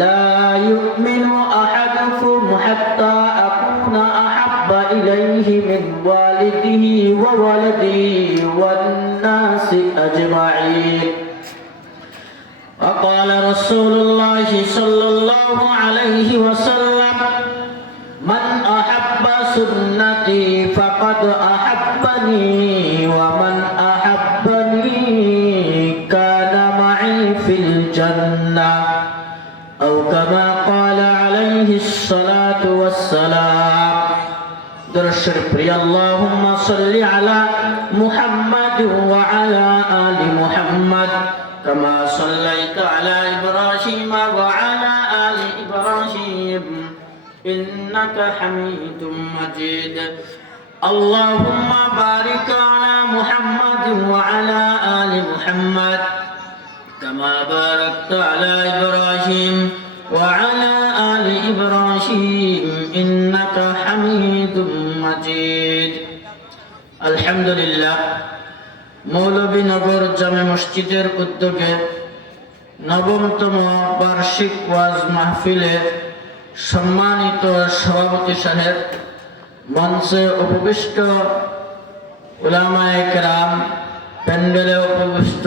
لا يؤمن أحدكم حتى أكون أحب إليه من والده وولده والناس أجمعين. وقال رسول الله صلى الله عليه وسلم: من أحب سنتي فقد أحبني ومن أحبني كان معي في الجنة أو كما قال عليه الصلاة والسلام. درشر بري اللهم صل على محمد وعلى آل محمد كما صليت على إبراهيم وعلى آل إبراهيم إنك حميد مجيد. اللهم بارك على محمد وعلى آل محمد كما باركت على إبراهيم وعلى آل إبراهيم إنك حميد مجيد. الحمد لله. মৌলভীনগর জামে মসজিদের উদ্যোগে নবমতম বার্ষিক ওয়াজ মাহফিলে সম্মানিত সভাপতি সাহেব, মঞ্চে উপবিষ্ট উলামায়ে কেরাম, প্যান্ডেলে উপবিষ্ট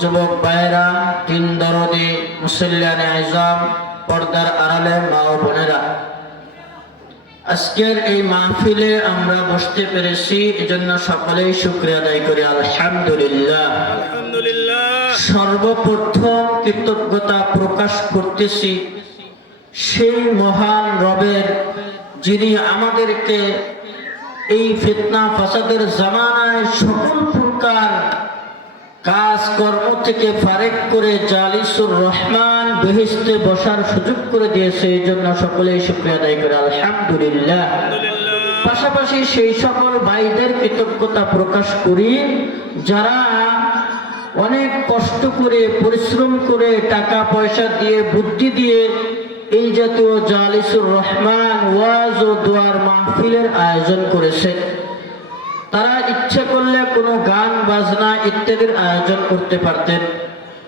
যুবক ভাইয়েরা, দিন দরদি মুসল্লিয়ানে আযম, পর্দার আড়ালে মা ও বোনেরা, আজকের এই মাহফিলে আমরা বসতে পেরেছি, এজন্য সকলেই শুকরিয়া আদায় করি আলহামদুলিল্লাহ। সর্বপ্রথম কৃতজ্ঞতা প্রকাশ করতেছি সেই মহান রবের, যিনি আমাদেরকে এই ফিতনা ফাসাদের জামানায় সকল প্রকার কাজকর্ম থেকে ফারেক করে জালিসুর রহমান বেহেশতে বসার সুযোগ করে দিয়েছে, এই জন্য সকলেই শুকরিয়া আদায় করে আলহামদুলিল্লাহ। পাশাপাশি সেই সকল ভাইদের কৃতজ্ঞতা প্রকাশ করি যারা অনেক কষ্ট করে, পরিশ্রম করে, টাকা পয়সা দিয়ে, বুদ্ধি দিয়ে এই জাতীয় জালিসুর রহমান ওয়াজ ও দোয়ার মাহফিলের আয়োজন করেছে। তারা ইচ্ছে করলে কোনো গান বাজনা ইত্যাদির আয়োজন করতে পারতেন,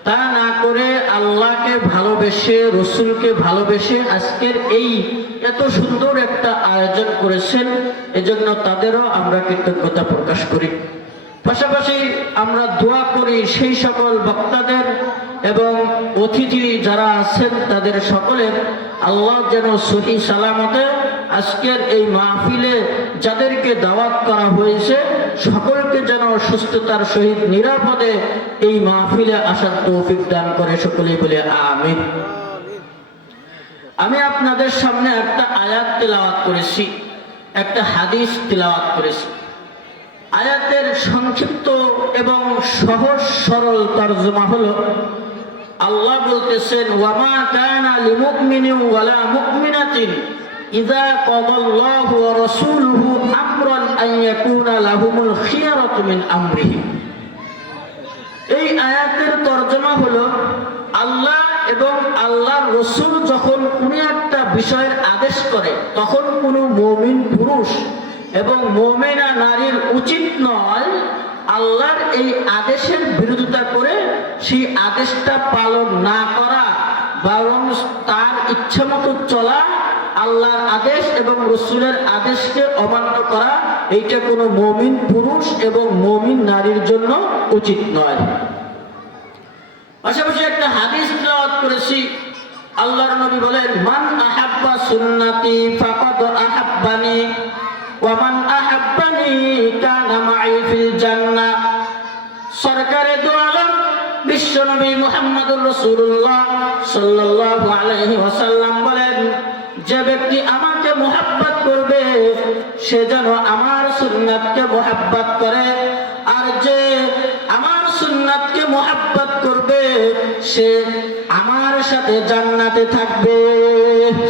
তা না করে আল্লাহকে ভালোবেসে, রসুলকে ভালোবেসে আজকের এই এত সুন্দর একটা আয়োজন করেছেন, এজন্য তাদেরও আমরা কৃতজ্ঞতা প্রকাশ করি। পাশাপাশি আমরা দোয়া করি সেই সকল বক্তাদের এবং অতিথি যারা আছেন তাদের সকলের আল্লাহ যেন সহি সালামতে আজকের এই মাহফিলে যাদেরকে দাওয়াত করা হয়েছে সকলকে যেন সুস্থতার সহিত নিরাপদে এই মাহফিলে আসার তৌফিক দান করে, সকলেই বলে আমিন। আমি আপনাদের সামনে একটা আয়াত তেলাওয়াত করেছি, একটা হাদিস তেলাওয়াত করেছি। আয়াতের সংক্ষিপ্ত এবং সহজ সরল তরজমা হলো, আল্লাহ বলতেছেন, ওয়ামা কানা লিমুমিনিন ওয়ালা মুমিনাতিন ইযা ক্বাদাল্লাহু ওয়া রাসূলুহু আমরান আন ইয়াকুনা লাহুমুল খিয়ারাতু মিন আমরিহিম। এই আয়াতের তরজমা হলো, আল্লাহ এবং আল্লাহর রাসূল যখন কোনো একটা বিষয়ের আদেশ করে তখন কোনো মুমিন পুরুষ এবং মুমিনা নারীর উচিত নয় আল্লাহর এই আদেশের বিরোধিতা করে সেই আদেশটা পালন না করা, বরং তার ইচ্ছা মতো চলা, আল্লাহর আদেশ এবং রাসূলের আদেশকে অমান্য করা, এইটা কোনো মুমিন পুরুষ এবং মুমিন নারীর জন্য উচিত নয়। পাশাপাশি একটা হাদিস তেলাওয়াত করেছি, আল্লাহর নবী বলেন, মান আহাব্বা সুন্নতি ফাকাদ আহাব্বানি ওয়া মান আহাব্বানি কানা মাই ফিল জান্নাহ। সরকারে দো আলম বিশ্বনবী মুহাম্মদুর রাসূলুল্লাহ সাল্লাল্লাহু আলাইহি ওয়াসাল্লাম বলেন, যে ব্যক্তি আমাকে মুহাব্বত করবে সে যেন আমার সুন্নাতকে মুহাব্বত করে, আর যে আমার সুন্নাতকে মুহাব্বত করবে সে আমার সাথে জান্নাতে থাকবে।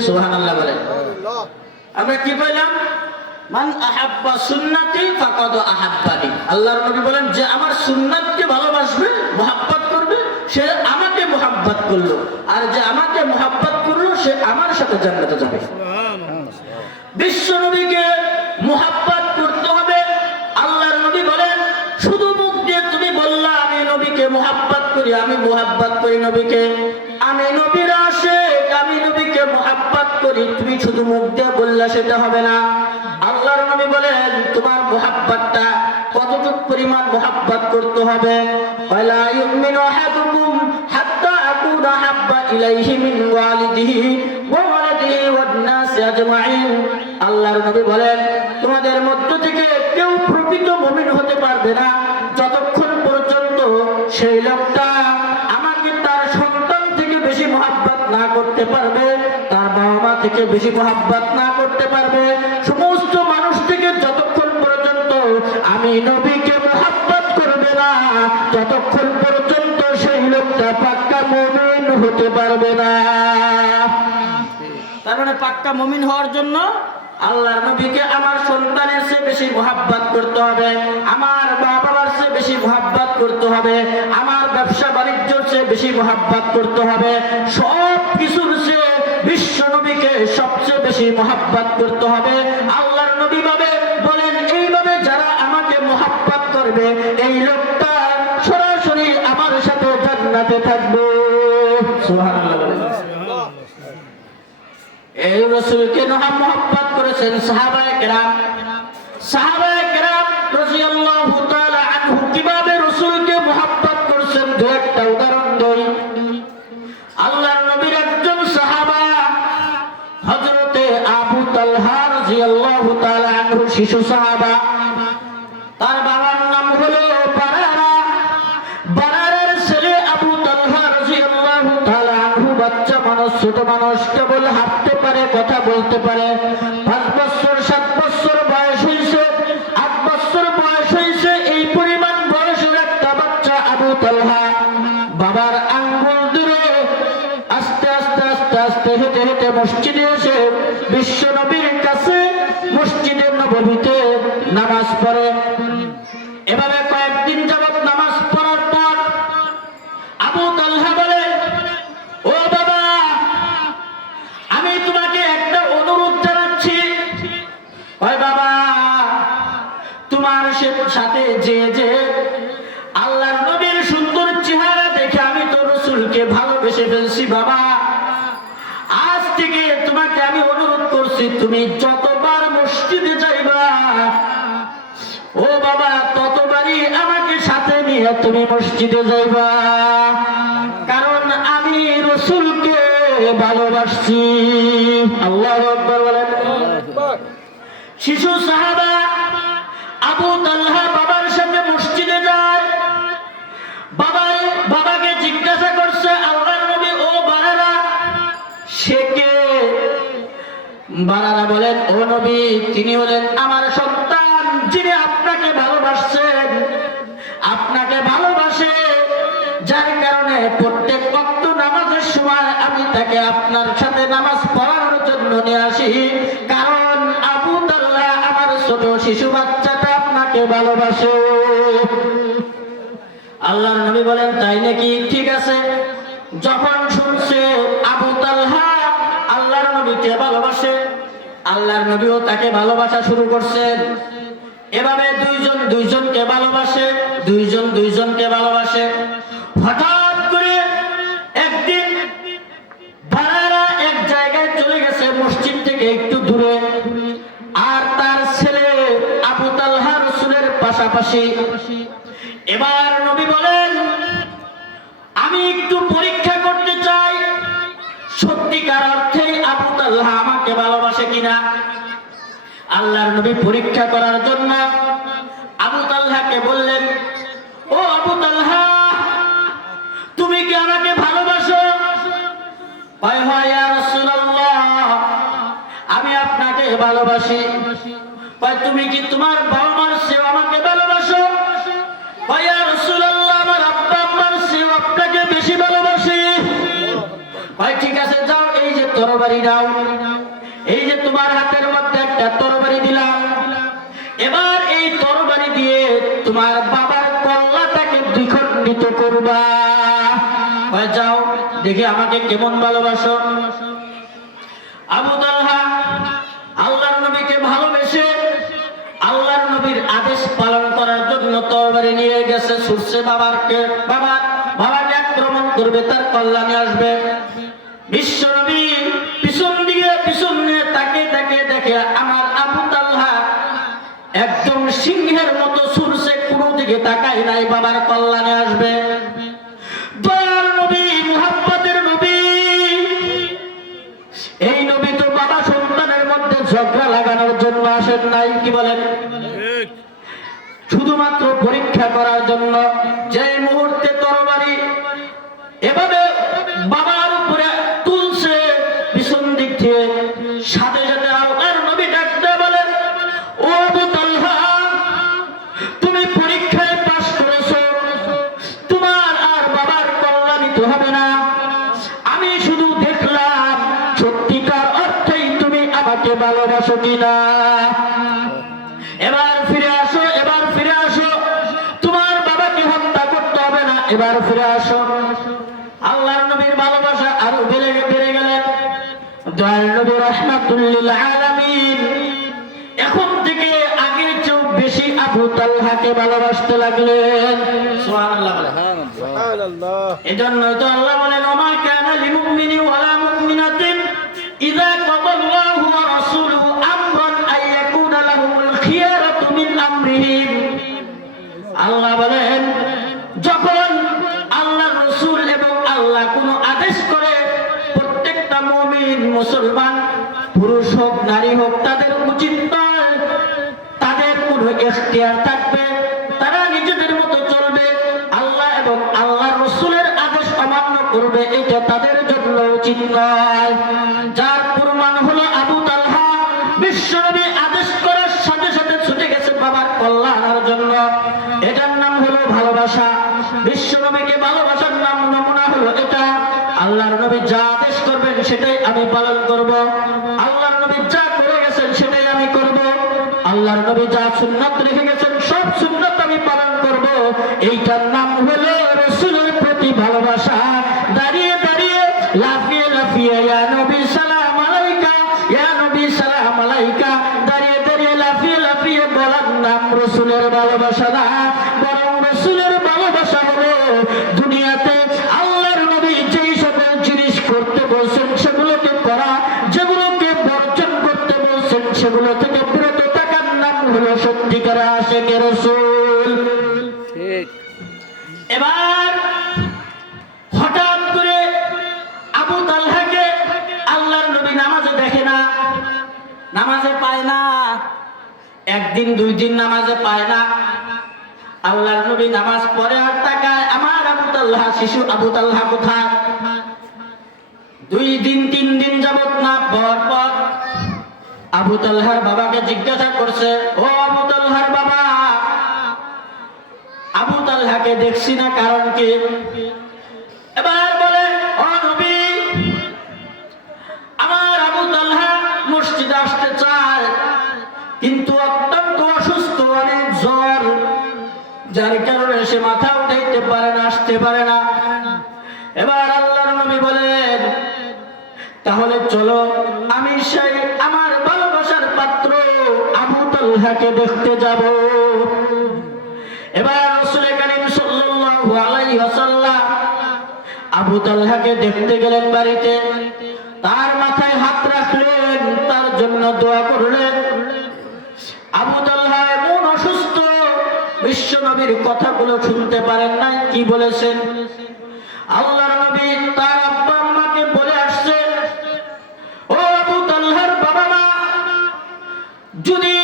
সুবহানাল্লাহ বলেন। আমরা কি বললাম? মান আহাব্বা সুন্নতি ফাকাদ আহাব্বানি। আল্লাহর নবী বলেন, যে আমার সুন্নাতকে ভালোবাসবে, মুহাব্বত করবে, সে আমাকে মুহাব্বত করলো, আর যে আমাকে মুহাব্বত করলো সে আমার সাথে জান্নাতে যাবে। বিশ্ব নবীকে মুহাব্বত করতে হবে। আল্লাহর নবী বলেন, শুধু মুখ দিয়ে তুমি বললা আমি নবীকে মুহাব্বত করি, আমি মুহাব্বত করি নবীকে, আমি নবীর আশিক, আমি করি, তুমি শুধু মুখ দিয়ে বললে সেটা হবে না। আল্লাহর নবী বলেন তোমার মুহাব্বতটা কতটুকু পরিমাণ মুহাব্বত করতে হবে। ওয়ালা ইউমিনু আহাদুকুম হাত্তা আকুনা হাব্বা ইলাইহি মিন ওয়ালিদিহি ওয়া ওয়ালাদিহি ওয়ান নাসি আজমাইন। আল্লাহর নবী বলেন তোমাদের মধ্য থেকে কেউ প্রকৃত মুমিন হতে পারবে না যতক্ষণ পর্যন্ত সেই লোকটা আমাকে তার সন্তান থেকে বেশি মুহাব্বত না করতে পারবে, তার বাবা মা থেকে বেশি মুহাব্বত না করতে পারবে, সমস্ত মানুষ থেকে যতক্ষণ পর্যন্ত আমি নবীকে মুহাব্বত করবে না ততক্ষণ পর্যন্ত সেই লোকটা পাক্কা মুমিন হতে পারবে না। তার মানে পাক্কা মুমিন হওয়ার জন্য আল্লাহর নবীকে আমার সন্তানের চেয়ে বেশি মুহাব্বত করতে হবে, আমার বাবার চেয়ে বেশি মুহাব্বত করতে হবে, আমার ব্যবসা বাণিজ্যের চেয়ে বেশি মুহাব্বত করতে হবে, সব কিছুর চেয়ে বিশ্ব নবীকে সবচেয়ে বেশি মুহাব্বত করতে হবে। আল্লাহর নবী বলেন এইভাবে যারা আমাকে মুহাব্বত করবে এই লোকটা সরাসরি আমার সাথে জান্নাতে থাকবে। সুবহানাল্লাহ। এই রাসূলকে মুহাব্বত করেছেন সাহাবায়ে কেরাম। সাহাবায়ে কেরাম রাদিয়াল্লাহু তাআলা আনহু কিভাবে রাসূলকে মুহাব্বত করেছেন দু একটা উদাহরণ দেই। আল্লাহর নবীর একজন সাহাবা হযরতে আবু তালহা রাদিয়াল্লাহু তাআলা আনহু শিশু সাহাবা, তার বাবার নাম হলো বারারা। বারারার ছেলে আবু তালহা রাদিয়াল্লাহু তাআলা আনহু বাচ্চা মানুষ, ছোট মানুষ, কেবল হাঁটতে পারে, কথা বলতে পারে। 5 বছর 7 বছর বয়স হয়েছে, 8 বছর বয়স হয়েছে, এই পরিমাণ বয়সের একটা বাচ্চা আবু তালহা বাবার আঙ্গুল ধরে আস্তে আস্তে আস্তে আস্তে হেঁটে হেঁটে মসজিদে এসে বিশ্ব নবীর কাছে মসজিদে নববীতে নামাজ পড়ে। এভাবে কয়েকদিন যাবত নামাজ পড়ার পর আবু তালহা বলে, ও বাবা, আমি তোমাকে একটা অনুরোধ জানাচ্ছি। ওই বাবা, তোমার সাথে যে আল্লাহর নবীর সুন্দর চেহারা দেখে আমি তো রাসূলকে ভালোবেসে ফেলছি বাবা। আজ থেকে তোমাকে আমি অনুরোধ করছি, তুমি যতবার মসজিদে যাইবা ও বাবা ততবারই আমাকে সাথে নিয়ে তুমি মসজিদে যাইবা, কারণ আমি রাসূলকে ভালোবাসছি। আল্লাহু আকবার বলেন। শিশু সাহাবা আবু তালহা বাবার সাথে মসজিদে যায়। বাবাকে জিজ্ঞাসা করছে আল্লাহর নবী, ও বারারা, সে কে? বারারা বলেন, ও নবী, তিনি হলেন আমার সন্তান, যিনি আপনাকে ভালোবাসছেন, আপনাকে ভালোবাসে, যার কারণে প্রত্যেক ওয়াক্ত নামাজের সময় আমি তাকে আপনার সাথে নামাজ পড়ানোর জন্য নিয়ে আসি, কারণ আবু তালহা আমার ছোট শিশু বাচ্চাটা আপনাকে ভালোবাসে। আল্লাহর নবী বলেন, তাই নাকি? ঠিক আছে। যখন শুনছে আবু তালহা আল্লাহর নবীকে ভালোবাসে, আল্লাহর নবীও তাকে ভালোবাসা শুরু করছেন। এভাবে দুইজন দুইজনকে ভালোবাসে, দুইজন দুইজনকে ভালোবাসে। হঠাৎ করে একদিন বারারা এক জায়গায় চলে গেছে মসজিদ থেকে একটু দূরে, আর তার ছেলে আবু তালহা রাসূলের পাশাপাশি। এবার নবী বলেন, আমি একটু পরীক্ষা করতে চাই সত্যিকার অর্থেই আবু তালহা আমাকে ভালোবাসে কিনা। আল্লাহর নবী পরীক্ষা করার জন্য আবু তালহাকে বললেন, ও আবু তালহা, তুমি কি আমাকে ভালোবাসো? হয় হয় ইয়া রাসূলুল্লাহ, আমি আপনাকে ভালোবাসি। তুমি কি তোমার বাবা মার চেয়েও আমাকে ভালোবাসো? হয় ইয়া রাসূলুল্লাহ, আমার আব্বা আম্মার চেয়েও আপনাকে বেশি ভালোবাসি। হয় ঠিক আছে, যাও, এই যে তরবারি নাও, এই যে তোমার হাতের মধ্যে একটা তরবারি দিলাম, এবার এই তরবারি দিয়ে তোমার বাবার কল্লাটাকে দ্বিখণ্ডিত করবা। যাও, দেখি আমাকে কেমন ভালোবাসো। আবু তালহা আল্লাহর নবীকে ভালোবেসে আল্লাহর নবীর আদেশ পালন করার জন্য তরবারি নিয়ে গেছে, ছুটছে বাবাকে আক্রমণ করবে, তার কল্যাণে আসবে। বিশ্ব নবী পিছন দিকে তাকাই নাই বাবার কল্যাণে আসবে। দয়ার নবী, মুহাব্বতের নবী, এই নবী তো বাবা সন্তানের মধ্যে ঝগড়া লাগানোর জন্য আসেন নাই, কি বলেন? শুধুমাত্র পরীক্ষা করার জন্য। যে মুহূর্তে তরবারি এভাবে বাবার উপরে তুলছে পিছন দিক থেকে, সাথে সাথে আল্লাহর নবী ডাকতে বলেন, ও আবু তালহা, তুমি পরীক্ষায় পাস করেছো, তোমার আর বাবার কল্যাণিত হবে না। আমি শুধু দেখলাম সত্যিকার অর্থেই তুমি আমাকে ভালোবাসো কিনা। এবার ফিরে আসো, এবার ফিরে আসো, তোমার বাবাকে হত্যা করতে হবে না, এবার ফিরে আসো। আল্লাহর নবীর ভালোবাসা আরো বেড়ে গেলেন। দয়াল নবী রাহমাতুল লিল আলামিন এখন থেকে আগের চেয়েও বেশি আবু তালহাকে ভালোবাসতে লাগলেন। সুবহানাল্লাহ, সুবহানাল্লাহ। এজন্যই তো আল্লাহ বলেন, ওমা কানা লিমুমিনি ওয়ালা মুমিনাতিন ইযা কাদাল্লাহু ওয়া রাসূলুহু আমরান আইয়াকুনা লাহুমুল খিয়ারাতু মিন আমরিহিম। আল্লাহ বলেন, যখন আল্লাহ রাসূল এবং আল্লাহ কোনো আদেশ করে, প্রত্যেকটা মুমিন মুসলমান পুরুষ হোক নারী হোক তাদের উচিত নয়, তাদের কোনো ইখতিয়ার থাকবে, তারা নিজেদের মতো চলবে, আল্লাহ এবং আল্লাহ রাসূলের আদেশ অমান্য করবে, এটা তাদের জন্য উচিত নয়। যার প্রমাণ হলো আবু তালহা বিশ্বনবী আদেশ করার সাথে সাথে ছুটে গেছে বাবার কল্যাণের জন্য। এটার নাম হলো ভালোবাসা। বিশ্বনবীকে ভালোবাসার নাম নমুনা হলো এটা। আল্লাহর নবী যা আদেশ করবেন সেটাই আমি পালন করব, আল্লাহর নবী যা করে গেছেন সেটাই আমি করব, আল্লাহর নবী যা সুন্নাত রেখে গেছেন সব সুন্নাত আমি পালন করব। এইটার নাম হলো রাসূলের প্রতি ভালোবাসা। দাঁড়িয়ে দাঁড়িয়ে লাফিয়ে লাফিয়ে ইয়া নবী সালাম আলাইকা, ইয়া নবী সালাম আলাইকা, দাঁড়িয়ে দাঁড়িয়ে লাফিয়ে লাফিয়ে বলার নাম রাসূলের ভালোবাসা না, বরং রাসূলের ভালোবাসা হলো দুনিয়াতে আল্লাহর নবী যেই সকল জিনিস করতে বলছেন সেগুলোকে করা, যেগুলোকে বর্জন করতে বলছেন সেগুলো থেকে বিরত থাকার নাম হলো সত্যিকার আশিকে রাসূল। এবার হঠাৎ করে আবু তালহাকে আল্লাহর নবী নামাজে দেখে না, নামাজে পায় না, একদিন দুই দিন নামাজে পায় না। আল্লাহর নবী নামাজ পড়ে আর তাকায়, আমার আবু তালহা, শিশু আবু তালহা কোথায়? 2 দিন 3 দিন যাবত না পাওয়ার পর আবু তালহার বাবাকে জিজ্ঞাসা করছে, ও আবু তালহার বাবা, আবু তালহাকে দেখছি না, কারণ কি? এবার বলে, ও নবী, আমার আবু তালহা মসজিদে আসতে চায় কিন্তু অত্যন্ত অসুস্থ, অনেক জ্বর, যার কারণে সে মাথা উঠাইতে পারে না, আসতে পারে না। এবার আল্লাহর নবী বলেন, তাহলে চলো আমি সেই আমার ভালোবাসার পাত্র আবু তালহাকে দেখতে যাব। এবার রাসূল কারীম সাল্লাল্লাহু আলাইহি ওয়াসাল্লাম আবু তালহাকে দেখতে গেলেন বাড়িতে, তার মাথায় হাত রাখলেন, তার জন্য দোয়া করলেন। আবু তালহা এমন অসুস্থ, বিশ্ব নবীর কথাগুলো শুনতে পারেন নাই, কি বলেছেন? আল্লাহর নবী তার আব্বা আম্মাকে বলে আসছে, ও আবু তালহার বাবা মা, যদি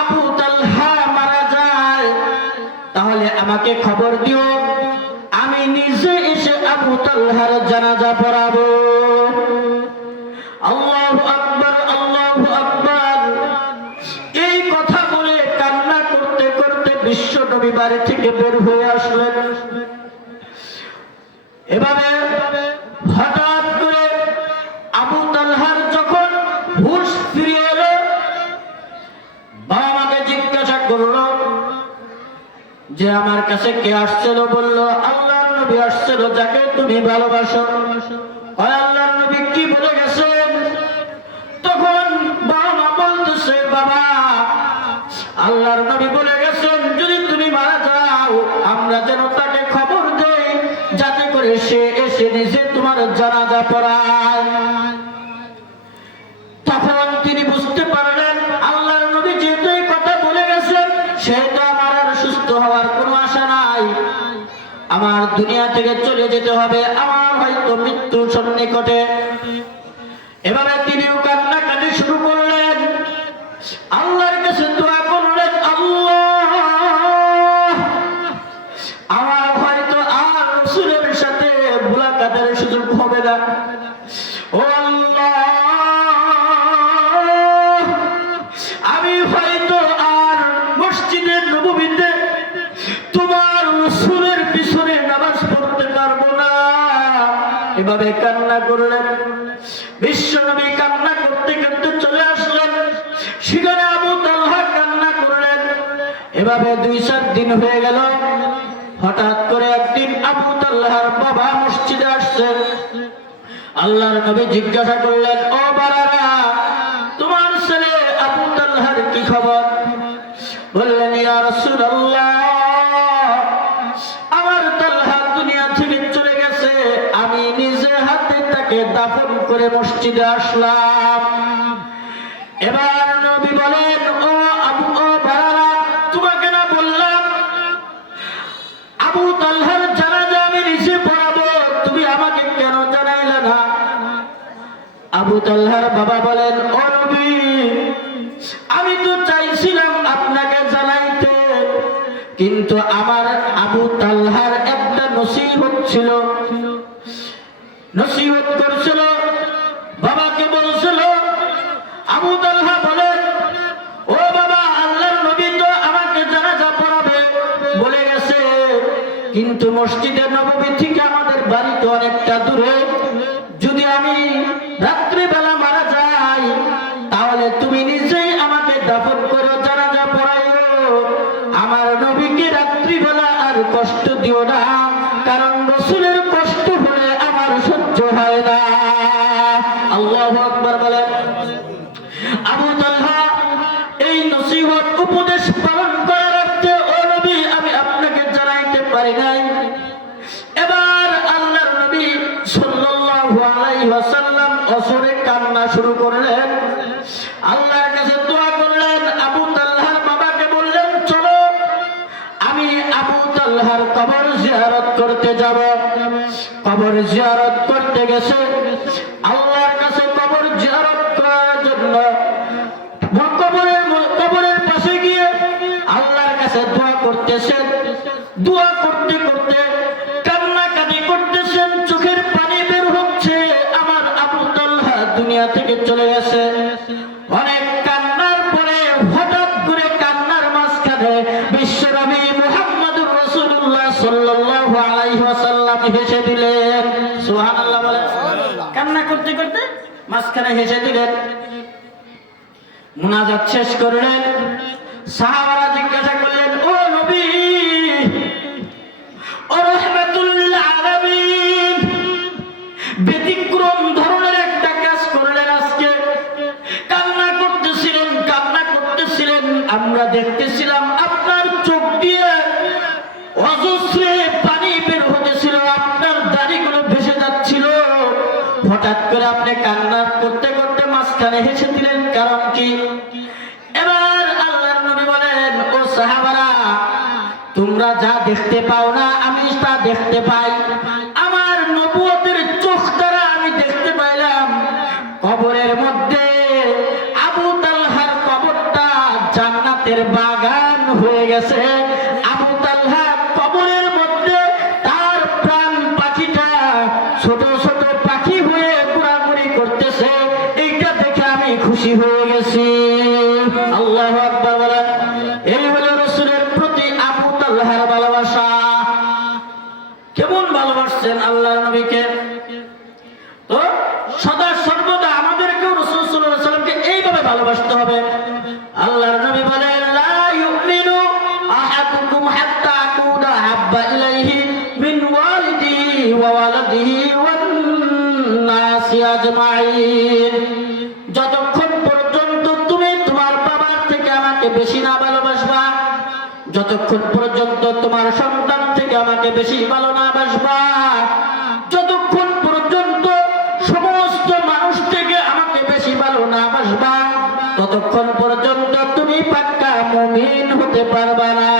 আবু তালহা মারা যায় তাহলে আমাকে খবর দিও, আমি নিজে এসে আবু তালহার জানাজা পড়াবো। আল্লাহু আকবার, আল্লাহু আকবার। এই কথা বলে কান্না করতে করতে বিশ্ব নবী বাড়ি থেকে বের হয়ে আসলেন। এভাবে হঠাৎ করে আবু তালহার যখন হুঁশ ফিরে এলো, বাবা মাকে জিজ্ঞাসা করলো যে আমার কাছে কে আসছিল? বলল, আল্লাহর নবী আসছিল, যাকে তুমি ভালোবাসো। আল্লাহর নবী কি বলে গেছেন? তখন বাবা মা বলতেছে, বাবা, আল্লাহর নবী বলে গেছেন যদি তুমি মারা যাও আমরা যেন তাকে খবর দেই, যাতে করে সে এসে নিজে তোমার জানাজা পড়ায়। তখন তিনি বুঝতে পারলেন আল্লাহর নবী যেহেতু এই কথা বলে গেছেন, সে তো আমার আর সুস্থ হওয়ার দুনিয়া থেকে চলে যেতে হবে, আমার হয়তো মৃত্যু সন্নিকটে। এভাবে তিনিও কান্নাকাটি শুরু করলেন, আল্লাহর কাছে দোয়া করলেন, আল্লাহ আমার হয়তো আর রাসূলের সাথে মুলাকাতের সুযোগ হবে না। ও আল্লাহ, আমি হয়তো আর মসজিদে নববীতে তোমার রাসূলের পিছনে নামাজ পড়তে পারবো না। এভাবে কান্না করলেন। বিশ্বনবী কান্না করতে করতে চলে আসলেন, সেখানে আবু তালহা কান্না করলেন। এভাবে 2-4 দিন হয়ে গেল। হঠাৎ করে একদিন আবু তালহার বাবা মসজিদে আসছেন। আল্লাহর নবী জিজ্ঞাসা করলেন, ও বাবারা, তোমার ছেলে আবু তালহার কি খবর? বললেন, ইয়া রাসূলুল্লাহ, আমার তালহা দুনিয়া থেকে চলে গেছে, আমি নিজে হাতে তাকে দাফন করে মসজিদে আসলাম। এবার নবী বলেন, ও বাবারা, তোমাকে না বললাম আবু তালহার জানাজা আমি নিজে পড়াবো, তুমি আমাকে কেন জানাইলে না? আবু তালহার বাবা বলেন, ও নবী, আমি তো চাইছিলাম আপনাকে জানাইতে, কিন্তু আমার আবু তালহার একটা নসিহত ছিল, নসিহত করছিল, বাবাকে বলছিল। আবু তালহা বলেন, ও বাবা, আল্লাহর নবী তো আমাকে জানাজা পড়াবে বলে গেছে, কিন্তু মসজিদে নববী থেকে আমাদের বাড়ি তো অনেকটা দূরে, যদি আমি রাত্রিবেলা মারা যাই তাহলে তুমি নিজেই আমাকে দাফন করো, জানাজা পড়াইও, আমার নবীকে রাত্রিবেলা আর কষ্ট দিও না, কারণ রাসূলের কষ্ট হলে আমার সহ্য হয় না। আল্লাহু আকবার বলেন। আবু তালহা এই নসিহত উপদেশ পালন করার অর্থে, ও নবী, আমি আপনাকে জানাইতে পারি নাই। এবার আল্লাহর নবী সাল্লাল্লাহু আলাইহি ওয়াসাল্লাম অসরে কান্না শুরু করলেন, আল্লাহর কাছে দোয়া করলেন। আবু তালহার বাবাকে বললেন, চলো আমি আবু তালহার কবর জিয়ারত করতে যাব। কবর জিয়ারত করতে গেছে, আল্লাহর কাছে কবর জিয়ারত করার জন্য কবরের পাশে গিয়ে আল্লাহর কাছে দোয়া করতেছেন। দোয়া করতে করতে কান্নাকাটি করতেছেন, চোখের পানি বের হচ্ছে, আমার আবু তালহা দুনিয়া থেকে চলে গেছে। অনেক কান্নার পরে হঠাৎ করে কান্নার মাঝখানে বিশ্বনবী মুহাম্মদুর রাসূলুল্লাহ সাল্লাল্লাহু আলাইহি ওয়াসাল্লাম হেসে দিলেন। সুবহানাল্লাহ বলেন। কান্না করতে করতে মাঝখানে হেসে দিলেন। মুনাজাত শেষ করলেন। সাহাবারা জিজ্ঞাসা করলেন, ও নবী, ও রাহমাতুল লিল আলামিন, ব্যতিক্রম ধরনের একটা কাজ করলেন আজকে। কান্না করতেছিলেন, আমরা দেখতেছিলাম আপনার চোখ দিয়ে অজস্রে পানি বের হতেছিল, আপনার দাড়িগুলো ভেসে যাচ্ছিল। হঠাৎ করে আপনি কান্না করতে করতে মাঝখানে হেসে দিলেন, কারণ কি? এবার আল্লাহর নবী বলেন, ও সাহাবারা, তোমরা যা দেখতে পাও না আমি তা দেখতে পাই। আমার নবুয়তের চোখ দ্বারা আমি দেখতে পাইলাম কবরের মধ্যে আবু তালহার কবরটা জান্নাতের বাগান হয়ে গেছে। আবু তালহা কবরের মধ্যে তার প্রাণ পাখিটা ছোট ছোট পাখি হয়ে ঘোরাঘুরি করতেছে, এইটা দেখে আমি খুশি হয়ে গেছি। আল্লাহু আকবার বলেন। এই হলো রাসূলের প্রতি আবু তালহার ভালোবাসা। কেমন ভালোবাসছেন আল্লাহর নবীকে। তো সদা সর্বদা আমাদেরকেও রাসূল সাল্লাল্লাহু আলাইহি ওয়াসাল্লামকে এইভাবে ভালোবাসতে হবে। আল্লাহর নবী বলেন, লা ইউমিনু আহাদুকুম হাত্তা আকুনা হাব্বা ইলাইহি মিন ওয়ালিদিহি ওয়া ওয়ালাদিহি ওয়ান নাসি আজমাইন। যতক্ষণ পর্যন্ত তুমি তোমার বাবার থেকে আমাকে বেশি না ভালোবাসবা, যতক্ষণ পর্যন্ত তোমার সন্তান থেকে আমাকে বেশি ভালো না বাসবা, যতক্ষণ পর্যন্ত সমস্ত মানুষ থেকে আমাকে বেশি ভালো না বাসবা, ততক্ষণ পর্যন্ত তুমি পাক্কা মুমিন হতে পারবা না।